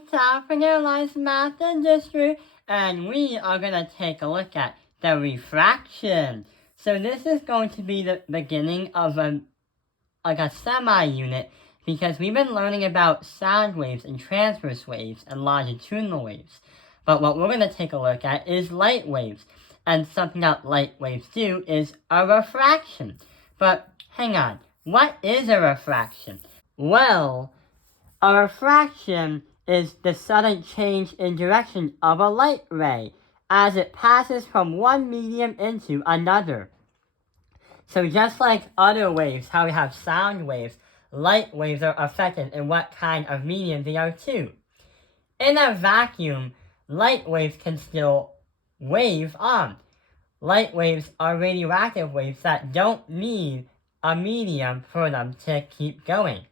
Top Analyze Math Industry, and we are going to take a look at the refraction. So this is going to be the beginning of a semi-unit, because we've been learning about sound waves and transverse waves and longitudinal waves. But what we're going to take a look at is light waves. And something that light waves do is a refraction. But hang on, what is a refraction? Well, a refraction is the sudden change in direction of a light ray as it passes from one medium into another. So just like other waves, how we have sound waves, light waves are affected in what kind of medium they are too. In a vacuum, light waves can still wave on. Light waves are radioactive waves that don't need a medium for them to keep going.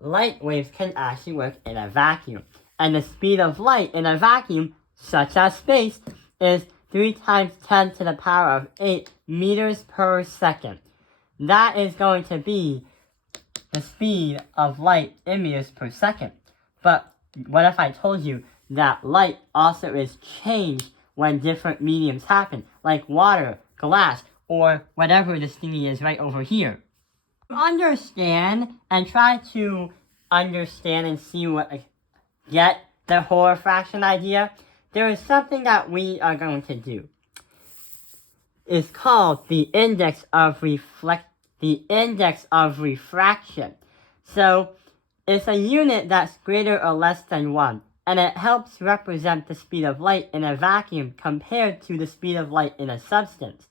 Light waves can actually work in a vacuum, and the speed of light in a vacuum, such as space, is 3 times 10 to the power of 8 meters per second. That is going to be the speed of light in meters per second. But what if I told you that light also is changed when different mediums happen, like water, glass, or whatever this thingy is right over here? Understand and try to understand and see get the whole refraction idea. There is something that we are going to do. It's called the index of refraction. So it's a unit that's greater or less than 1, and it helps represent the speed of light in a vacuum compared to the speed of light in a substance.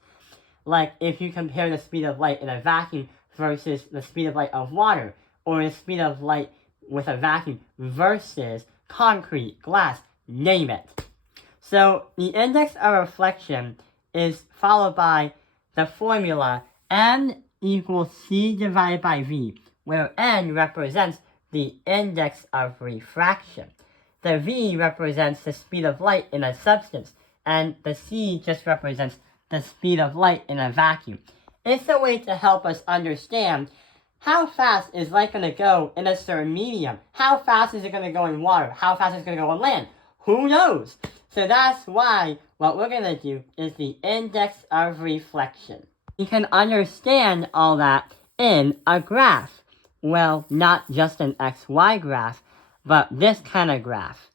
Like if you compare the speed of light in a vacuum versus the speed of light of water, or the speed of light with a vacuum versus concrete, glass, name it. So the index of reflection is followed by the formula N equals C divided by V, where N represents the index of refraction. The V represents the speed of light in a substance, and the C just represents the speed of light in a vacuum. It's a way to help us understand how fast is light going to go in a certain medium. How fast is it going to go in water? How fast is it going to go on land? Who knows? So that's why what we're going to do is the index of reflection. You can understand all that in a graph. Well, not just an XY graph, but this kind of graph.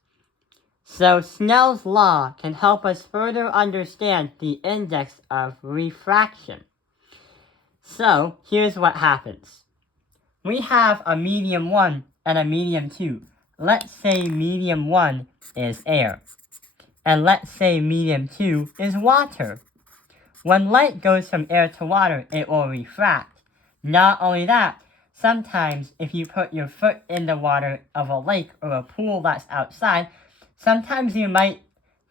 So Snell's law can help us further understand the index of refraction. So here's what happens. We have a medium 1 and a medium 2. Let's say medium 1 is air. And let's say medium 2 is water. When light goes from air to water, it will refract. Not only that, sometimes if you put your foot in the water of a lake or a pool that's outside, sometimes you might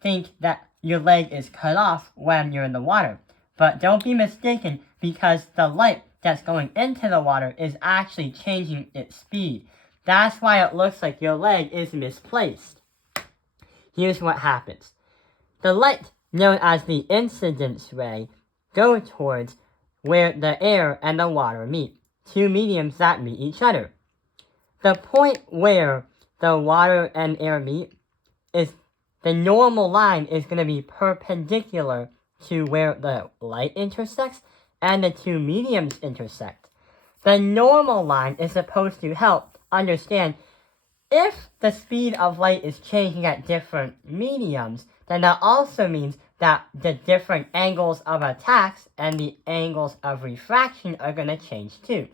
think that your leg is cut off when you're in the water. But don't be mistaken, because the light that's going into the water is actually changing its speed. That's why it looks like your leg is misplaced. Here's what happens. The light, known as the incidence ray, goes towards where the air and the water meet, two mediums that meet each other. The point where the water and air meet is the normal line is going to be perpendicular to where the light intersects and the two mediums intersect. The normal line is supposed to help understand if the speed of light is changing at different mediums, then that also means that the different angles of attacks and the angles of refraction are going to change too.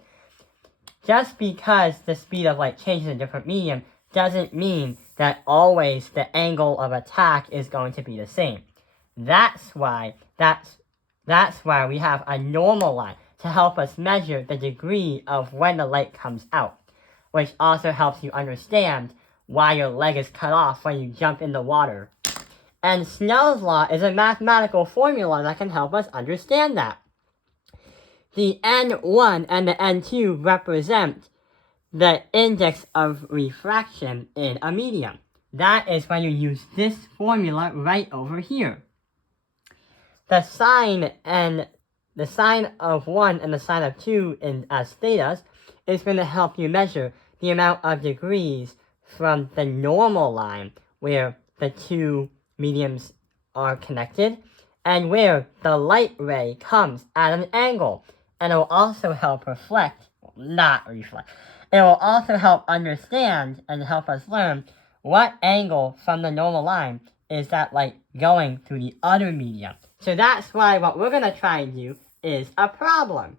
Just because the speed of light changes in a different medium doesn't mean that always the angle of attack is going to be the same. That's why we have a normal line to help us measure the degree of when the light comes out, which also helps you understand why your leg is cut off when you jump in the water. And Snell's law is a mathematical formula that can help us understand that. The N1 and the N2 represent the index of refraction in a medium. That is when you use this formula right over here. The sine of 1 and the sine of 2 as thetas is going to help you measure the amount of degrees from the normal line where the two mediums are connected and where the light ray comes at an angle. And it will also help not reflect. It will also help understand and help us learn what angle from the normal line is that light going through the other medium. So that's why what we're going to try and do is a problem.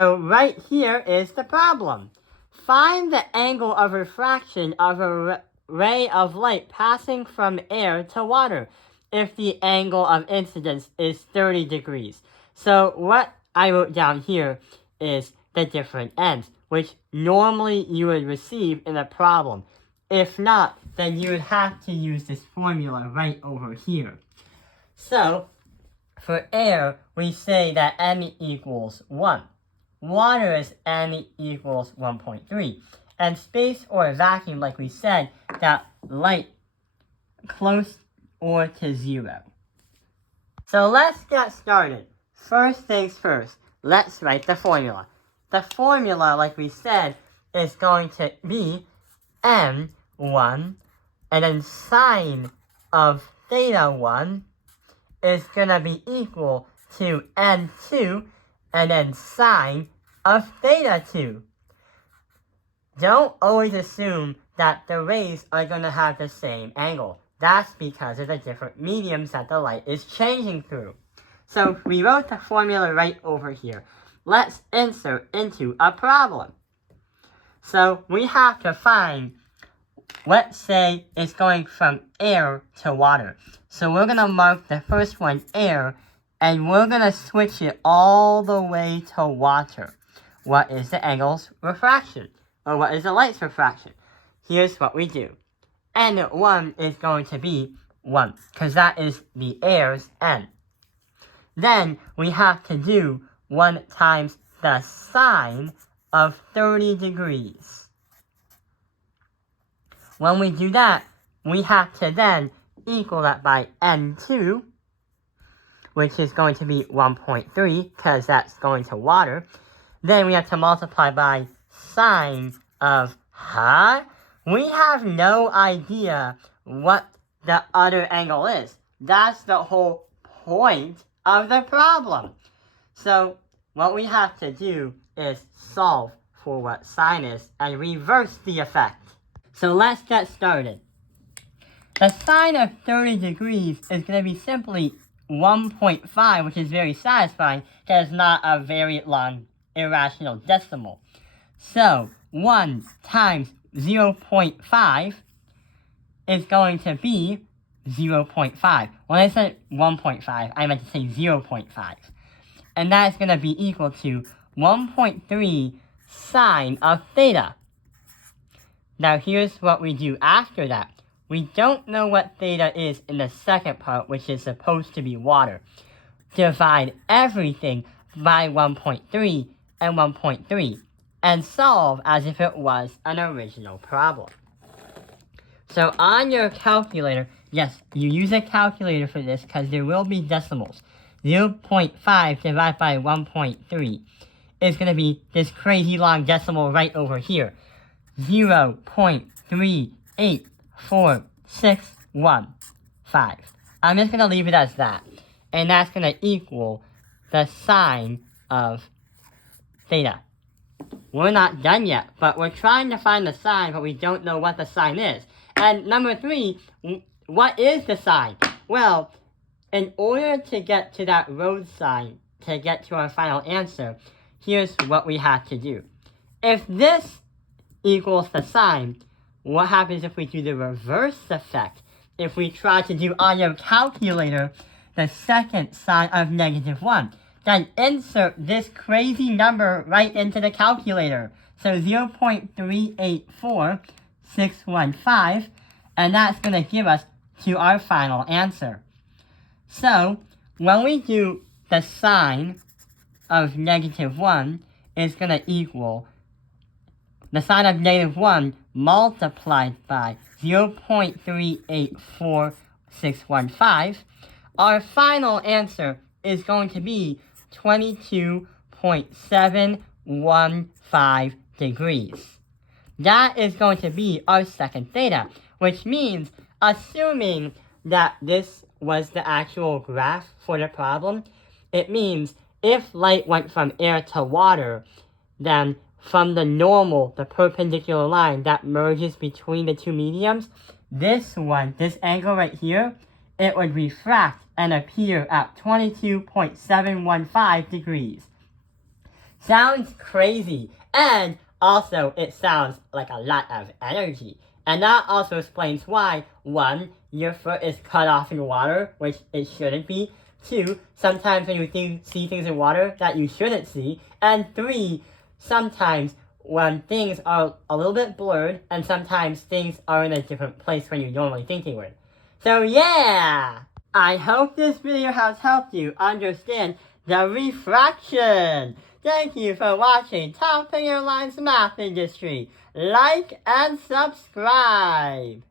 So right here is the problem. Find the angle of refraction of a ray of light passing from air to water if the angle of incidence is 30 degrees. So what I wrote down here is the different ends, which normally you would receive in a problem. If not, then you would have to use this formula right over here. So for air, we say that m equals 1. Water is m equals 1.3. And space or vacuum, like we said, that light close or to 0. So let's get started. First things first, let's write the formula. The formula, like we said, is going to be m1, and then sine of theta 1 is going to be equal to n2, and then sine of theta 2. Don't always assume that the rays are going to have the same angle. That's because of the different mediums that the light is changing through. So we wrote the formula right over here. Let's insert into a problem. So we have to find, let's say it's going from air to water. So we're going to mark the first one air, and we're going to switch it all the way to water. What is the angle's refraction? Or what is the light's refraction? Here's what we do. N1 is going to be 1, because that is the air's N. Then we have to do 1 times the sine of 30 degrees. When we do that, we have to then equal that by N2, which is going to be 1.3, because that's going to water. Then we have to multiply by sine of, we have no idea what the other angle is. That's the whole point of the problem. So what we have to do is solve for what sine is and reverse the effect. So let's get started. The sine of 30 degrees is going to be simply 1.5, which is very satisfying because it's not a very long irrational decimal. So 1 times 0.5 is going to be 0.5. When I said 1.5, I meant to say 0.5. And that's going to be equal to 1.3 sine of theta. Now here's what we do after that. We don't know what theta is in the second part, which is supposed to be water. Divide everything by 1.3 and 1.3, and solve as if it was an original problem. So on your calculator, yes, you use a calculator for this because there will be decimals. 0.5 divided by 1.3 is going to be this crazy long decimal right over here. 0.38465. I'm just going to leave it as that. And that's going to equal the sine of theta. We're not done yet, but we're trying to find the sine, but we don't know what the sine is. And number 3, what is the sine? Well, in order to get to that road sign, to get to our final answer, here's what we have to do. If this equals the sine, what happens if we do the reverse effect? If we try to do on your calculator the second sine of -1, then insert this crazy number right into the calculator. So 0.384 4.615, and that's going to give us to our final answer. So, when we do the sine of negative 1 is going to equal the sine of negative 1 multiplied by 0.384615, our final answer is going to be 22.715 degrees. That is going to be our second theta, which means, assuming that this was the actual graph for the problem, it means if light went from air to water, then from the normal, the perpendicular line that merges between the two mediums, this angle right here, it would refract and appear at 22.715 degrees. Sounds crazy, and also it sounds like a lot of energy. And that also explains why, 1, your foot is cut off in water, which it shouldn't be. 2, sometimes when you see things in water that you shouldn't see. And 3, sometimes when things are a little bit blurred, and sometimes things are in a different place when you normally think they were. So yeah! I hope this video has helped you understand the refraction. Thank you for watching Topping Your Lines Math Industry. Like and subscribe!